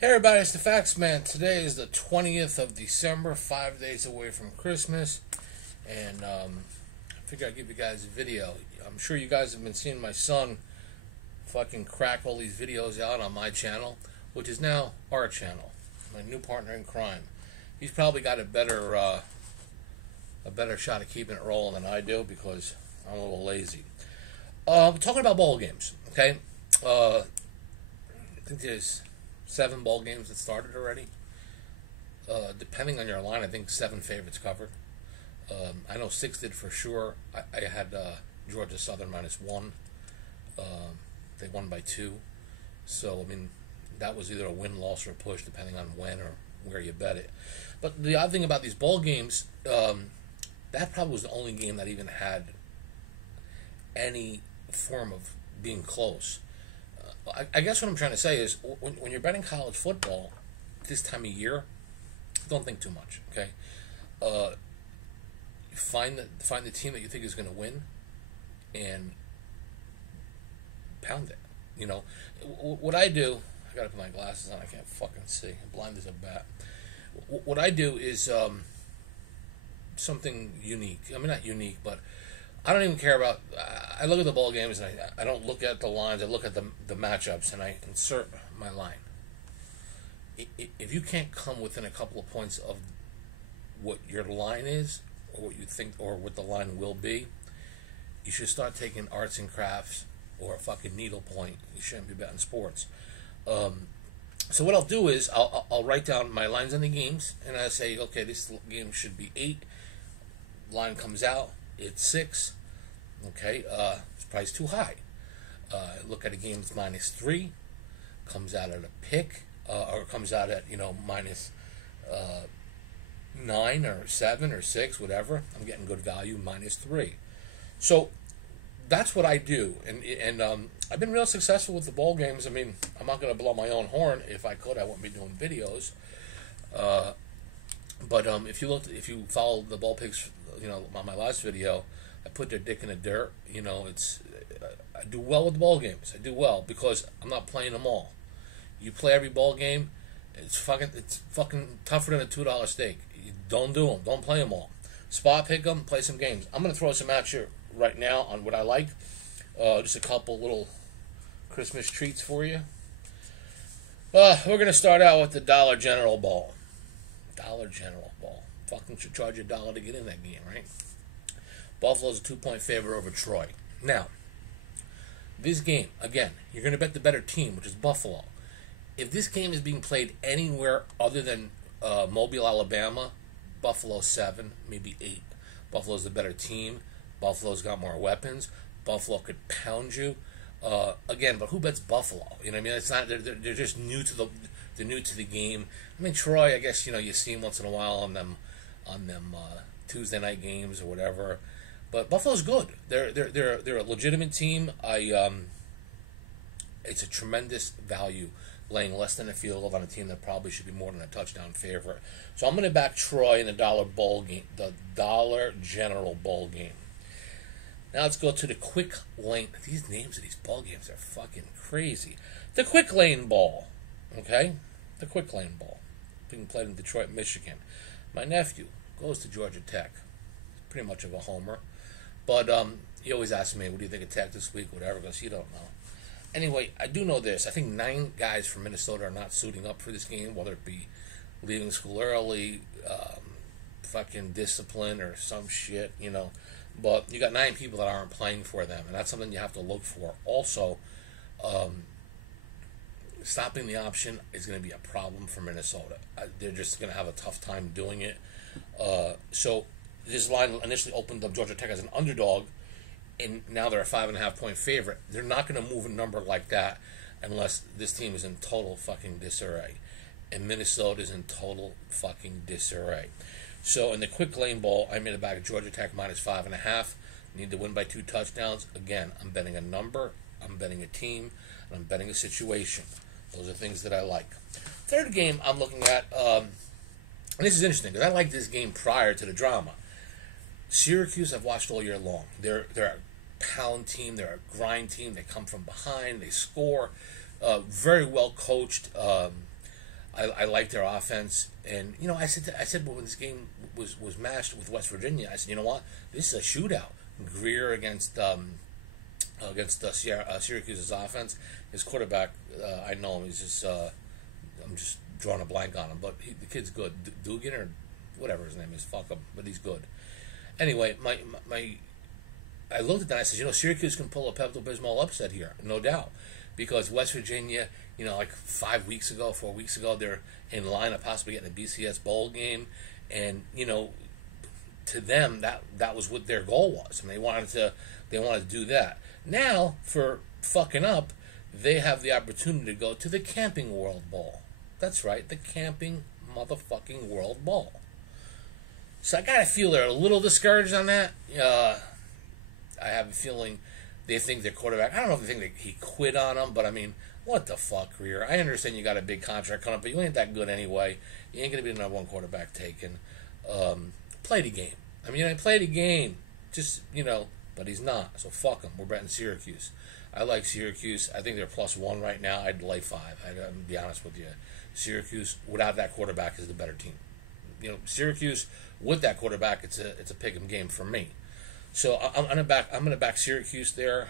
Hey everybody, it's the Factsman. Today is the 20th of December, 5 days away from Christmas, and I figured I'd give you guys a video. I'm sure you guys have been seeing my son fucking crack all these videos out on my channel, which is now our channel, my new partner in crime. He's probably got a better shot at keeping it rolling than I do because I'm a little lazy. Talking about ball games, okay? I think there's 7 ball games that started already. Depending on your line, I think 7 favorites covered. I know 6 did for sure. I had Georgia Southern -1. They won by 2. So, I mean, that was either a win, loss, or a push, depending on when or where you bet it. But the odd thing about these ball games, that probably was the only game that even had any form of being close. I guess what I'm trying to say is when you're betting college football this time of year, don't think too much. Okay, find the team that you think is going to win, and pound it. You know what I do. I got to put my glasses on. I can't fucking see. I'm blind as a bat. What I do is something unique. I mean, not unique, but I don't even care about. I look at the ball games and I don't look at the lines. I look at the matchups and I insert my line. If you can't come within a couple of points of what your line is, or what you think, or what the line will be, you should start taking arts and crafts or a fucking needlepoint. You shouldn't be betting sports. So what I'll do is I'll write down my lines on the games and I say, okay, this game should be 8. Line comes out. It's 6. Okay, it's price too high. Look at a game that's -3, comes out at a pick, or comes out at -9 or 7 or 6, whatever. I'm getting good value, -3. So that's what I do, and I've been real successful with the ball games. I mean, I'm not going to blow my own horn. If I could, I wouldn't be doing videos. But if you follow the ball picks, on my last video, I put their dick in the dirt. I do well with the ball games. I do well because I'm not playing them all. You play every ball game, it's fucking tougher than a $2 steak. You don't do them. Don't play them all. Spot pick them. Play some games. I'm gonna throw some at you right now on what I like. Just a couple little Christmas treats for you. We're gonna start out with the Dollar General Ball. Dollar General Ball. Fucking should charge you $1 to get in that game, right? Buffalo's a 2-point favorite over Troy. Now, this game, again, you're going to bet the better team, which is Buffalo. If this game is being played anywhere other than Mobile, Alabama, Buffalo 7, maybe 8. Buffalo's the better team. Buffalo's got more weapons. Buffalo could pound you. Again, but who bets Buffalo? You know what I mean? It's not. They're just new to the game. I mean, Troy, I guess you see them once in a while on them Tuesday night games or whatever. But Buffalo's good. They're a legitimate team. It's a tremendous value, laying less than a field goal on a team that probably should be more than a touchdown favorite. So I'm going to back Troy in the Dollar General Bowl game. Now let's go to the Quick Lane. These names of these ball games are fucking crazy. The Quick Lane Ball, okay? The Quick Lane Ball, being played in Detroit, Michigan. My nephew goes to Georgia Tech. Pretty much of a homer. But he always asks me, what do you think of Tech this week, whatever, because you don't know. Anyway, I do know this. I think 9 guys from Minnesota are not suiting up for this game, whether it be leaving school early, fucking discipline, or some shit, But you got 9 people that aren't playing for them, and that's something you have to look for. Also, stopping the option is going to be a problem for Minnesota. They're just going to have a tough time doing it. So this line initially opened up Georgia Tech as an underdog, and now they're a 5.5-point favorite. They're not going to move a number like that unless this team is in total fucking disarray, and Minnesota is in total fucking disarray. So in the Quick Lane Ball, I made it back at Georgia Tech -5.5. Need to win by 2 touchdowns. Again, I'm betting a number, I'm betting a team, and I'm betting a situation. Those are things that I like. Third game I'm looking at, and this is interesting because I like this game prior to the drama. Syracuse, I've watched all year long. They're a pound team. They're a grind team. They come from behind. They score. Very well coached. I like their offense, and I said when this game was matched with West Virginia, I said, you know what, this is a shootout. Greer against Syracuse's offense. His quarterback, I know him. He's just I'm just drawing a blank on him, but the kid's good. Dugan or whatever his name is, fuck him, but he's good. Anyway, I looked at that and I said, Syracuse can pull a Pepto-Bismol upset here, no doubt. Because West Virginia, like 4 weeks ago, they're in line of possibly getting a BCS bowl game. And, to them, that was what their goal was. And they wanted to do that. Now, for fucking up, they have the opportunity to go to the Camping World Bowl. That's right, the Camping motherfucking World Bowl. So I gotta feel they're a little discouraged on that. I have a feeling they think their quarterback, I don't know if they think that he quit on them, but I mean, what the fuck, Greer? I understand you got a big contract coming up, but you ain't that good anyway. You ain't going to be the number one quarterback taken. Play the game. I mean, I played the game. Just, but he's not. So fuck him. We're betting Syracuse. I like Syracuse. I think they're +1 right now. I'd lay 5. I'm be honest with you. Syracuse, without that quarterback, is the better team. Syracuse, with that quarterback, it's a pick 'em game for me. So I'm gonna back Syracuse there,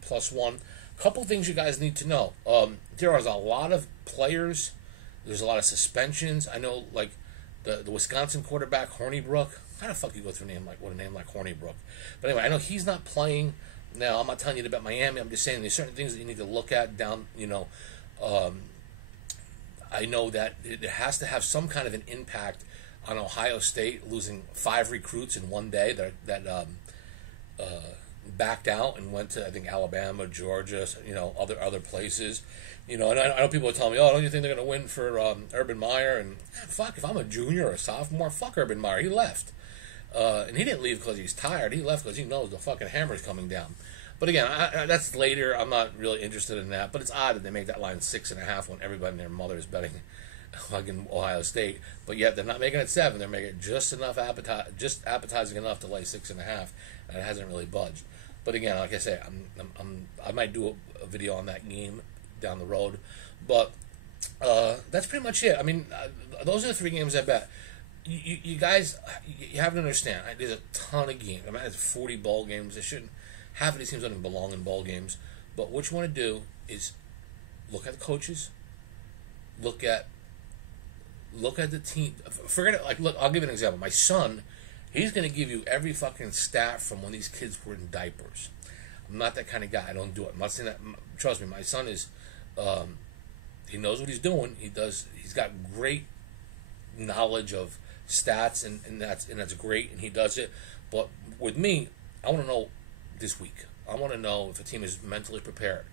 +1. Couple things you guys need to know. There are a lot of players. There's a lot of suspensions. I know, like the Wisconsin quarterback Hornibrook. How the fuck you go through a name like Hornibrook? But anyway, I know he's not playing. Now I'm not telling you about Miami. I'm just saying there's certain things that you need to look at down. I know that it has to have some kind of an impact on Ohio State losing 5 recruits in one day that backed out and went to, I think, Alabama, Georgia, other places. And I know people are telling me, don't you think they're going to win for Urban Meyer? And fuck, if I'm a junior or a sophomore, fuck Urban Meyer. He left. And he didn't leave because he's tired. He left because he knows the fucking hammer's coming down. But again, that's later. I'm not really interested in that. But it's odd that they make that line 6.5 when everybody and their mother is betting fucking Ohio State. But yet they're not making it 7. They're making it just appetizing enough to lay 6.5, and it hasn't really budged. But again, like I say, I might do a video on that game down the road. But that's pretty much it. I mean, those are the 3 games I bet. You guys, you have to understand. There's a ton of games. I mean, there's 40 bowl games. Half of these teams don't even belong in bowl games. But what you want to do is look at the coaches. Look at the team. Forget it. Like, look, I'll give you an example. My son, he's going to give you every fucking stat from when these kids were in diapers. I'm not that kind of guy. I don't do it. I'm not saying that. Trust me, my son is. He knows what he's doing. He's got great knowledge of stats, and that's great, and he does it. But with me, I want to know this week. I want to know if a team is mentally prepared.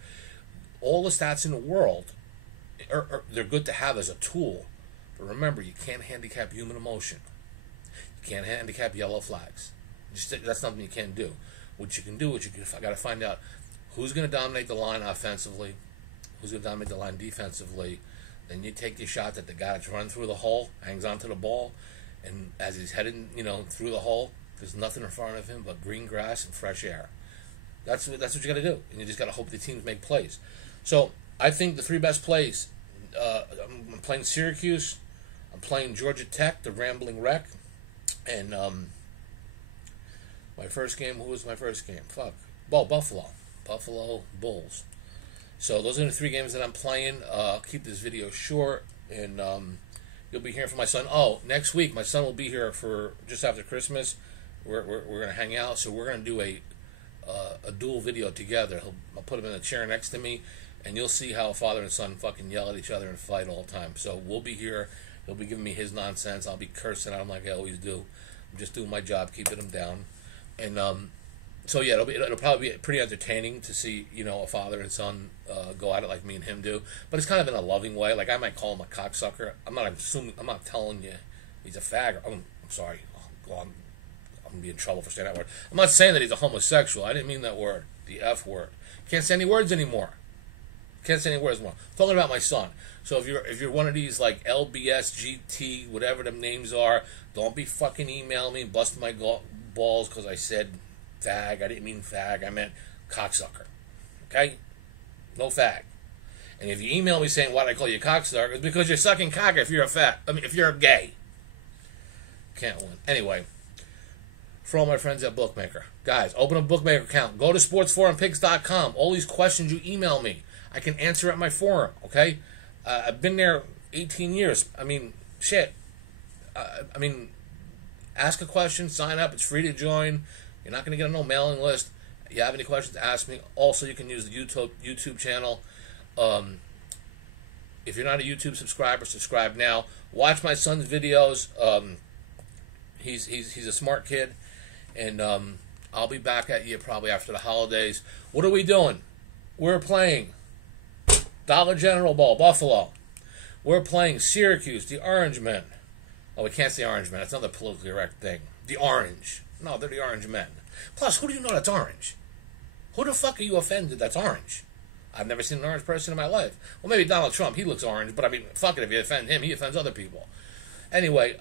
All the stats in the world, they're good to have as a tool. But remember, you can't handicap human emotion. You can't handicap yellow flags. That's something you can't do. What you can do is I got to find out who's going to dominate the line offensively, who's going to dominate the line defensively. Then you take your shot that the guy that's running through the hole hangs onto the ball, and as he's heading, through the hole, there's nothing in front of him but green grass and fresh air. That's what you got to do, and you just got to hope the teams make plays. So I think the 3 best plays. I'm playing Syracuse. I'm playing Georgia Tech, the Rambling Wreck, and my first game. Who was my first game? Fuck. Well, Buffalo Bulls. So those are the 3 games that I'm playing. I'll keep this video short, and you'll be hearing from my son. Oh, next week my son will be here for just after Christmas. We're going to hang out, so we're going to do a dual video together. I'll put him in a chair next to me, and you'll see how father and son fucking yell at each other and fight all the time. So we'll be here. He'll be giving me his nonsense. I'll be cursing at him like I always do. I'm just doing my job, keeping him down. And so yeah, it'll probably be pretty entertaining to see a father and son go at it like me and him do. But it's kind of in a loving way. Like I might call him a cocksucker. I'm not telling you he's a fag. I'm sorry. I'm gonna be in trouble for saying that word. I'm not saying that he's a homosexual. I didn't mean that word. The F word. Can't say any words anymore. I'm talking about my son. So if you're one of these like LBS, GT, whatever them names are, don't be fucking emailing me and busting my balls because I said fag. I didn't mean fag. I meant cocksucker. Okay? No fag. And if you email me saying why did I call you a cocksucker, it's because you're sucking cock if you're if you're gay. Can't win. Anyway, for all my friends at Bookmaker, guys, open a Bookmaker account. Go to sportsforumpigs.com. All these questions you email me, I can answer at my forum. Okay, I've been there 18 years. I mean, shit. Ask a question, sign up. It's free to join. You're not going to get on no mailing list. If you have any questions, ask me. Also, you can use the YouTube channel. If you're not a YouTube subscriber, subscribe now. Watch my son's videos. He's a smart kid, and I'll be back at you probably after the holidays. What are we doing? We're playing Dollar General Ball, Buffalo. We're playing Syracuse, the Orange Men. Oh, we can't say Orange Men. That's not the politically correct thing. The Orange. No, they're the Orange Men. Plus, who do you know that's orange? Who the fuck are you offended that's orange? I've never seen an orange person in my life. Well, maybe Donald Trump. He looks orange, but I mean, fuck it. If you offend him, he offends other people. Anyway,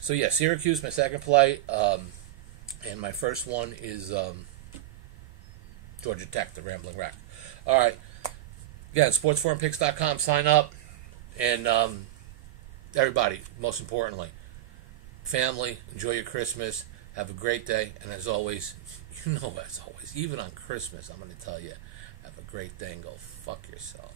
so yeah, Syracuse, my second play. And my first one is Georgia Tech, the Rambling Wreck. All right. Again, sportsforumpigs.com. Sign up. And everybody, most importantly, family, enjoy your Christmas. Have a great day. And as always, even on Christmas, I'm going to tell you, have a great day and go fuck yourself.